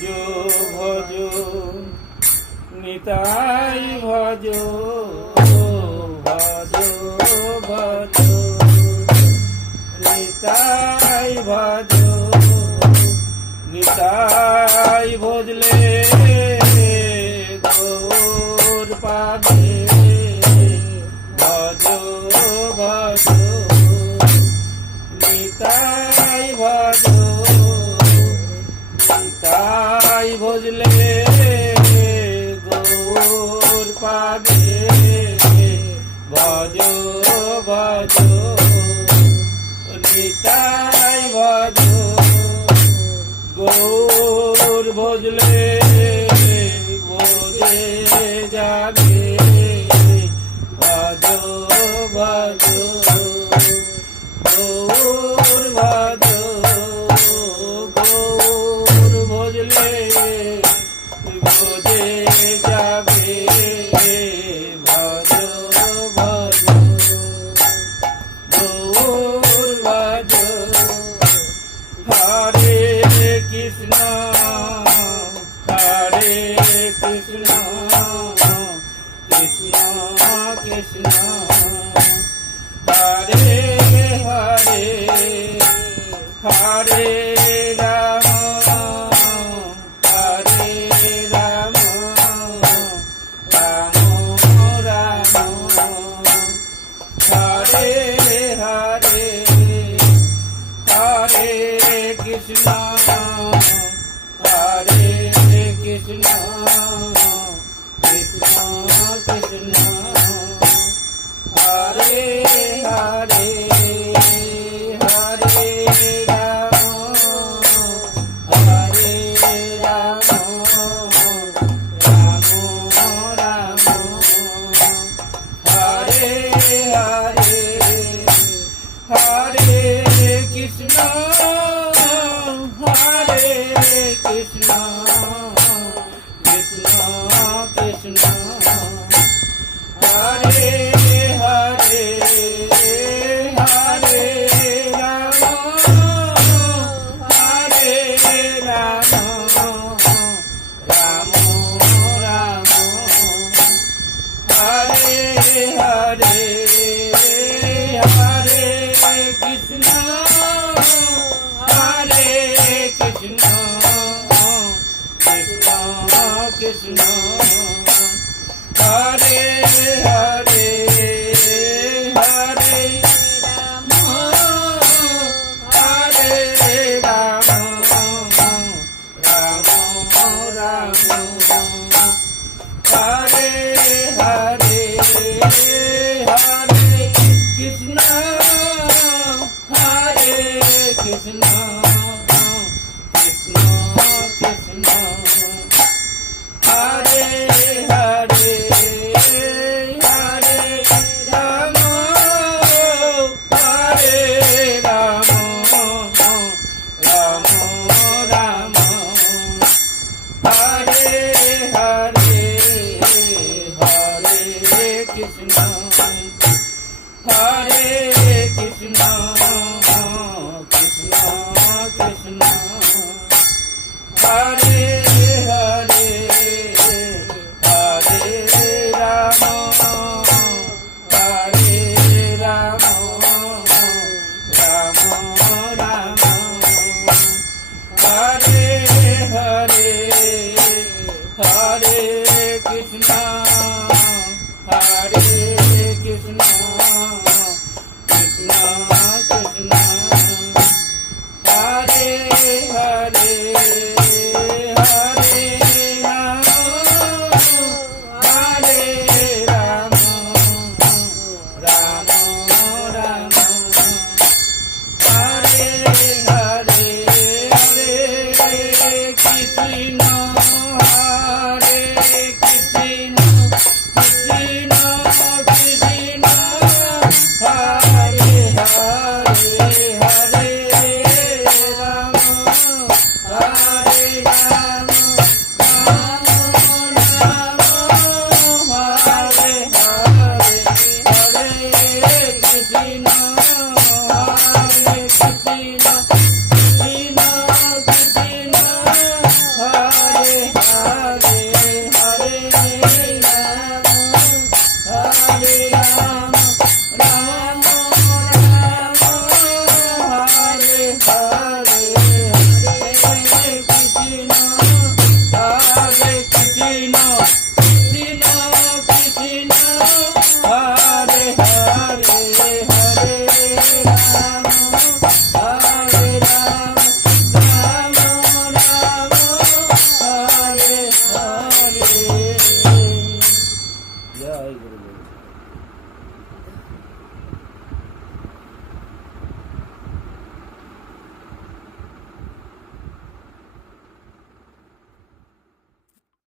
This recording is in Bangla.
ভজ ভজ নিতাই ভজ ভজ ভজ নিতাই ভজ নিতাই ভজলে গৌর পাবে ভজ ভজ নিতাই ভজ নিতাই ভজলে গৌর পাবে ভজ ভজ নিতাই ভজ গৌর ভজলে বোঝে যাবে ভজ ভজ গৌর ভজ গৌর ভজলে বোঝে যাবে ভজ ভজ গৌর ভজ হরে কৃষ্ণ হরে কৃষ্ণ কৃষ্ণ কৃষ্ণ হরে হরে হরে রাম হরে রাম রাম রাম হরে হরে হরে কৃষ্ণ হরে কৃষ্ণ কৃষ্ণ কৃষ্ণ হরে হরে হরে রাম হরে রাম রাম রাম হরে হরে হরে কৃষ্ণ হরে কৃষ্ণ কৃষ্ণ কৃষ্ণ হরে হরে হরে রাম হরে রাম রাম রাম হরে হরে হরে কৃষ্ণ হরে কৃষ্ণ কৃষ্ণ কৃষ্ণ হরে হরে হরে রাম হরে রাম রাম রাম হরে হরে হরে কৃষ্ণ হরে কৃষ্ণ কৃষ্ণ কৃষ্ণ হরে হরে হরে রাম হরে রাম রাম রাম হরে হরে হরে কৃষ্ণ হরে কৃষ্ণ কৃষ্ণ কৃষ্ণ হরে হরে হরে রাম হরে রাম রাম রাম হরে হরে হরে কৃষ্ণ হরে কৃষ্ণ